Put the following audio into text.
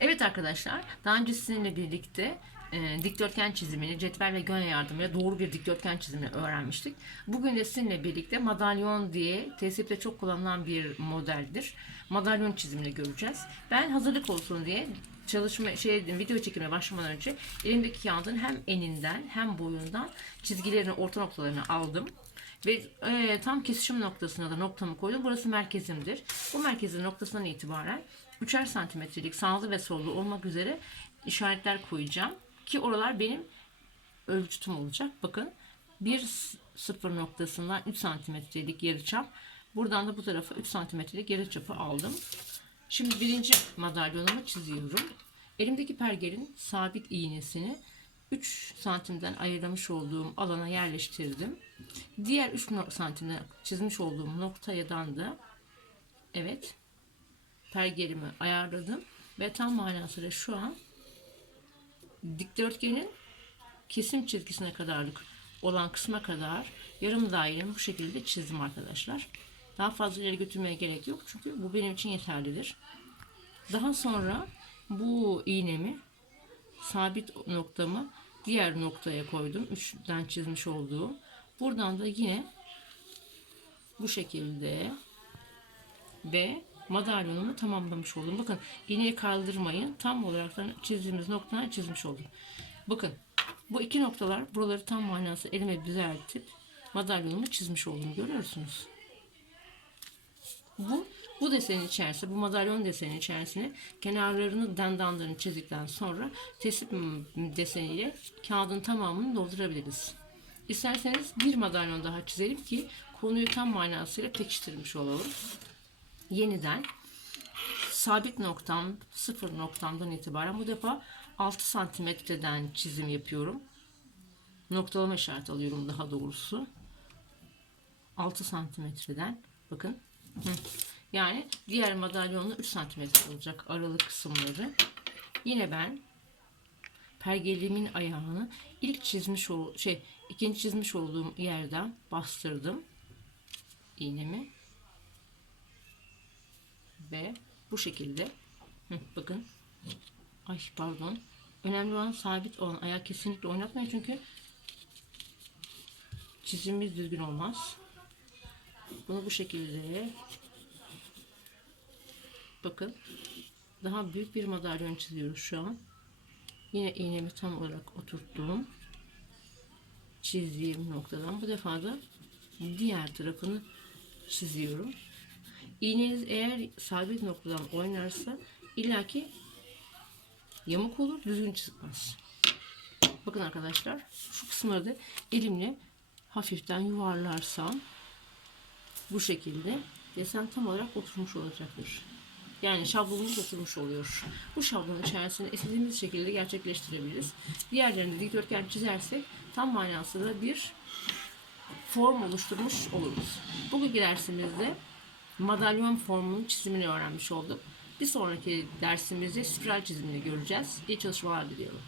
Evet arkadaşlar, daha önce sizinle birlikte e, dikdörtgen çizimini cetvel ve göne yardımıyla doğru bir dikdörtgen çizimini öğrenmiştik. Bugün de sizinle birlikte madalyon diye tesipte çok kullanılan bir modeldir. Madalyon çizimini göreceğiz. Ben hazırlık olsun diye çalışma şey video çekimine başlamadan önce elimdeki kağıdın hem eninden hem boyundan çizgilerin orta noktalarını aldım. Ve e, tam kesişim noktasına da noktamı koydum. Burası merkezimdir. Bu merkezin noktasından itibaren 3'er santimetrelik sağlı ve sollu olmak üzere işaretler koyacağım. Ki oralar benim ölçütüm olacak. Bakın bir sıfır noktasından 3 santimetrelik yarıçap. Buradan da bu tarafa 3 santimetrelik yarıçapı aldım. Şimdi birinci madalyonumu çiziyorum. Elimdeki pergelin sabit iğnesini 3 santimden ayırmış olduğum alana yerleştirdim. Diğer 3 santimden çizmiş olduğum noktayadan da evet pergelimi ayarladım ve tam manasıyla şu an dikdörtgenin kesim çizgisine kadarlık olan kısma kadar yarım dairemi bu şekilde çizdim arkadaşlar. Daha fazla ileri götürmeye gerek yok çünkü bu benim için yeterlidir. Daha sonra bu iğnemi sabit noktamı diğer noktaya koydum. Üçten çizmiş olduğum. Buradan da yine bu şekilde ve madalyonumu tamamlamış oldum. Bakın iğneyi kaldırmayın. Tam olarak çizdiğimiz noktadan çizmiş oldum. Bakın bu iki noktalar buraları tam manası elime düzeltip madalyonumu çizmiş oldum. Görüyorsunuz. Bu bu desenin içerisinde, bu madalyon desenin içerisine kenarlarını dandandırını çizdikten sonra tesip deseniyle kağıdın tamamını doldurabiliriz. İsterseniz bir madalyon daha çizelim ki konuyu tam manasıyla pekiştirmiş olalım. Yeniden sabit noktam, sıfır noktamdan itibaren bu defa 6 santimetreden çizim yapıyorum. Noktalama işareti alıyorum daha doğrusu. 6 santimetreden bakın. Yani diğer madalyonla 3 santimetre olacak aralık kısımları. Yine ben pergelimin ayağını ilk çizmiş ol şey ikinci çizmiş olduğum yerden bastırdım iğnemi. Ve bu şekilde bakın. Ay pardon. Önemli olan sabit olan ayağı kesinlikle oynatmayın çünkü çizimimiz düzgün olmaz bunu bu şekilde. Bakın. Daha büyük bir madalyon çiziyoruz şu an. Yine iğnemi tam olarak oturttuğum çizdiğim noktadan. Bu defa da diğer tarafını çiziyorum. İğneniz eğer sabit noktadan oynarsa illaki yamuk olur, düzgün çıkmaz. Bakın arkadaşlar, şu kısımları da elimle hafiften yuvarlarsam bu şekilde desen tam olarak oturmuş olacaktır. Yani şablonumuz oturmuş oluyor. Bu şablonun içerisinde istediğimiz şekilde gerçekleştirebiliriz. Diğerlerinde dikdörtgen çizersek tam manasında bir form oluşturmuş oluruz. Bugünkü dersimizde madalyon formunun çizimini öğrenmiş olduk. Bir sonraki dersimizde spiral çizimini göreceğiz. İyi çalışmalar diliyorum.